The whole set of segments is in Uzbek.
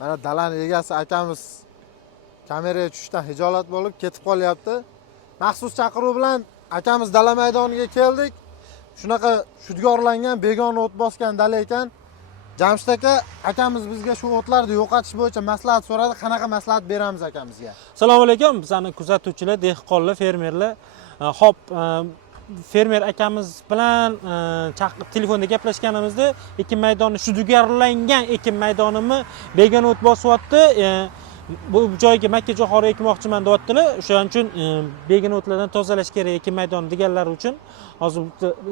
Mana dalani egasi akamiz kameraga tushishdan hijolat bo'lib ketib qolyapti. Maxsus chaqiruv bilan akamiz dala maydoniga keldik. Shunaqa shudgorlangan, begona o't bosgan dala ekan. Jamshid aka, akamiz bizga shu o'tlarni yo'qotish bo'yicha maslahat so'radi. Qanaqa maslahat beramiz akamizga? Assalomu alaykum, bizning kuzatuvchilar, dehqonlar, fermerlar. Xo'p, fermer akamiz bilan telefonda gaplashganimizda ekin maydoni shudgorlangan ekin maydonimni begona o't bosyapti. Bu joyga makka jo'xori ekmoqchiman deyaptilar. O'shaning uchun begona o'tlardan tozalash kerak ekin maydoni deganlari uchun hozir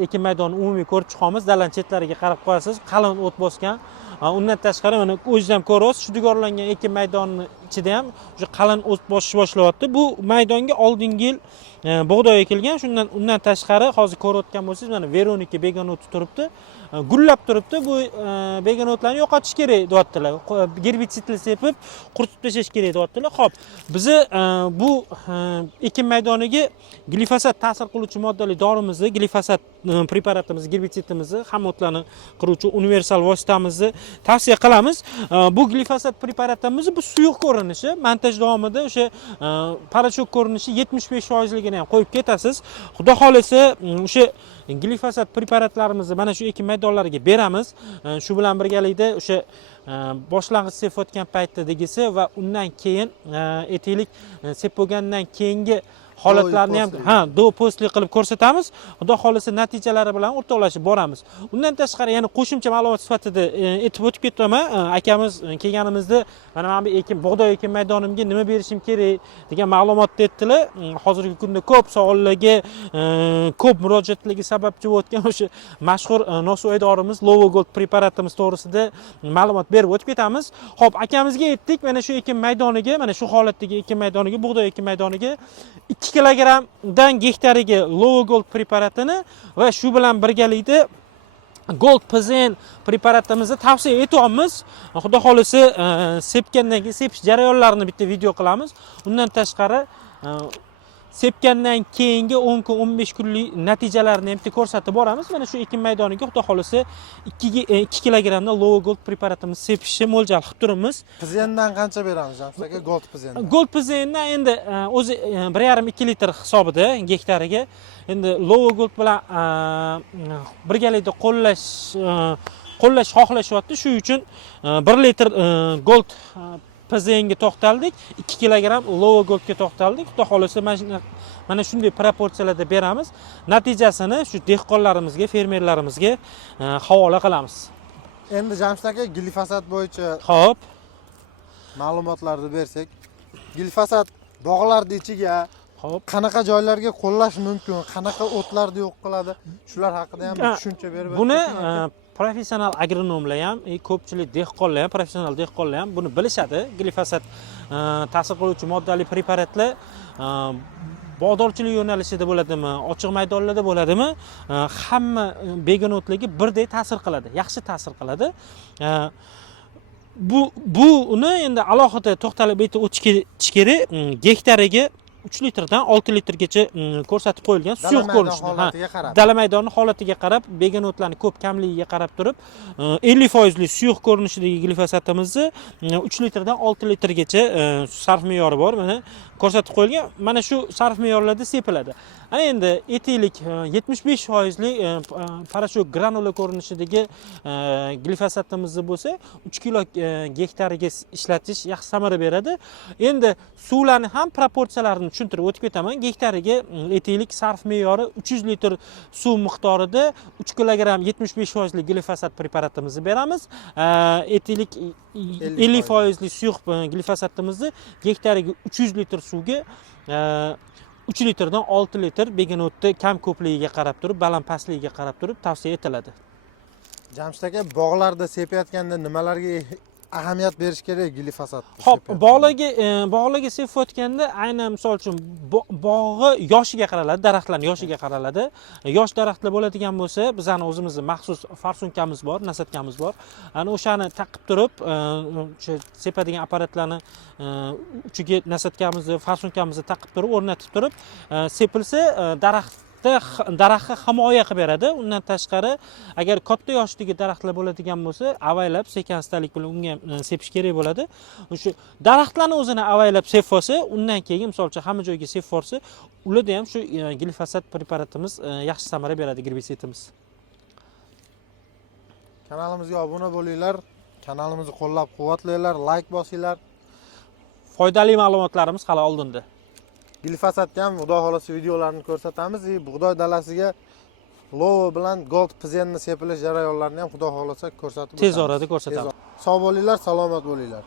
ekin maydonini umumiy ko'rib chiqamiz. Dalan chetlariga qarab qo'yasiz, qalin o't bosgan. Undan tashqari mana o'zingiz ham ko'ryapsiz, shudgorlangan ekin maydoni ichida ham o'sha qalin o't boshlayapti. Bu maydonga oldingi yil bug'doy ekilgan. Undan tashqari hozir ko'rayotgan bo'lsangiz, mana Veronika begona o'ti turibdi. Gullab turibdi. Bu begona o'tlarni yo'qotish kerak deyaptilar. Gerbitsidni sepib, quritib tashlash kerak deyaptilar. Xo'p, bizi bu ekin maydoniga glifosat ta'sir qiluvchi moddali dorimizni, glifosat preparatimizni, gerbitsidimizni, hamma o'tlarni qiruvchi universal vositamizni tavsiya qilamiz. Bu glifosat preparatimiz bu suyuq ko'rinishi, montaj davomida o'sha parachok ko'rinishi 75% ligini ham qo'yib ketasiz. Xudo xolisa o'sha glifosat preparatlarimizni mana shu ekin maydonlariga beramiz. Shu bilan birgalikda o'sha boshlang'ich sepayotgan paytdagisi va undan keyin etiklik sep bo'lgandan keyingi holatlarni ham postli qilib ko'rsatamiz. Xudo xolisa natijalari bilan o'rtoqlashib boramiz. Undan tashqari yana qo'shimcha ma'lumot sifatida aytib o'tib ketaman. Akamiz kelganimizda mana bu ekin bug'doy ekin maydonimga nima berishim kerak degan ma'lumotni aytdilar. Hozirgi kunda ko'p savollarga ko'p murojaatligi sababchi bo'lgan o'sha mashhur noso'y dorimiz Lovo Gold preparatimiz to'g'risida ma'lumot berib o'tib ketamiz. Xo'p, akamizga aytdik, mana shu ekin maydoniga, mana shu holatdagi ekin maydoniga, bug'doy ekin maydoniga 2 kilogramdan gektariga Lovo Gold preparatini va shu bilan birgalikda Gold PZN preparatimizni tavsiya etyapmiz. Xudo xolisa sepgandan keyin sepish jarayonlarini bitta video qilamiz. Undan tashqari sepgandan keyingi 10 kun 15 kunlik natijalarni ham ko'rsatib boramiz. Mana shu ekin maydoniga xudo xolisa 2 kilogramdan Lovo Gold preparatimizni sepishni mo'ljal qilib turibmiz. PZNdan qancha beramiz aka? Gold PZN. Gold PZNdan endi o'zi 1,5-2 litr hisobida gektariga. Endi Lovo Gold bilan birgalikda qo'llash xohlashyapti. Shu uchun 1 litr Gold PZNga to'xtaldik, 2 kilogram Lovo Goldga to'xtaldik. Xudo xolisa mana shunday proporsiyalarda beramiz. Natijasini shu dehqonlarimizga, fermerlarimizga havola qilamiz. Endi Jamshid aka, glifosat bo'yicha xo'p, ma'lumotlarni bersak, glifosat bog'larning ichiga xo'p, qanaqa joylarga qo'llash mumkin, qanaqa o'tlarni yo'q qiladi, shular haqida ham tushuncha berib o'tsangiz. Buni professional agronomlar ham, ko'pchilik dehqonlar ham, professional dehqonlar ham buni bilishadi. Glifosat ta'sir qiluvchi moddali preparatlar bog'dorchilik yo'nalishida bo'ladimi, ochiq maydonlarda bo'ladimi, hamma begona o'tlarga birdek ta'sir qiladi, yaxshi ta'sir qiladi. Buni endi alohida to'xtalib aytib o'tish kerak. Gektariga 3 litrdan 6 litrgacha ko'rsatib qo'yilgan suyuq ko'rinishda. Dala maydoni holatiga qarab, begona o'tlarning ko'p kamligiga qarab turib, 50% lik suyuq ko'rinishidagi glifosatimizni 3 litrdan 6 litrgacha sarf me'yori bor. Mana ko'rsatib qo'yilgan. Mana shu sarf me'yorlarda sepiladi. Ana endi etiklik 75% lik parashok granula ko'rinishidagi glifosatimiz bo'lsa, 3 kilo gektariga ishlatish yaxshi samara beradi. Endi suvlarni ham proportsiyalarini tushuntirib o'tib ketaman. Gektariga etiklik sarf me'yori 300 litr suv miqdorida 3 kilogram 75% lik glifosat preparatimizni beramiz. Etiklik 50% lik suyuq glifosatimizni gektariga 300 litr suvga 3 litrdan 6 litr begona o'tda kam ko'pligiga qarab turib, baland pastligiga qarab turib tavsiya etiladi. Jamshid aka, bog'larda sepayotganda nimalarga ahamiyat berish kerak glifosat? Xo'p, bog'larga sepayotganda aynan misol uchun bog'i yoshiga qaraladi, daraxtlarning yoshiga qaraladi. Yosh daraxtlar bo'ladigan bo'lsa, bizning o'zimizning maxsus farsunkamiz bor, nasatkamiz bor. Ana o'shani taqib turib, o'sha sepadigan apparatlarni uchiga nasatkamizni, farsunkamizni taqib turib, o'rnatib turib, sepilsa daraxt daraxtga himoya qilib beradi. Undan tashqari, agar katta yoshdagi daraxtlar bo'ladigan bo'lsa, avaylab sekanstalik bilan unga sepish kerak bo'ladi. O'sha daraxtlarni o'zini avaylab sepib olsa, undan keyin masalan hamma joyga sepib olsa, ularda ham shu glifosat preparatimiz yaxshi samara beradi, gerbisidimiz. Kanalimizga obuna bo'linglar, kanalimizni qo'llab-quvvatlanglar, like bosinglar. Foydali ma'lumotlarimiz hali oldinda. Glifosatni ham xudo xolasa videolarini ko'rsatamiz. Bug'doy dalasiga Lovo bilan Gold Pizenni sepilish jarayonlarini ham xudo xolasa ko'rsatib o'tamiz. Tez orada ko'rsatamiz. Sog' bo'linglar, salomat bo'linglar.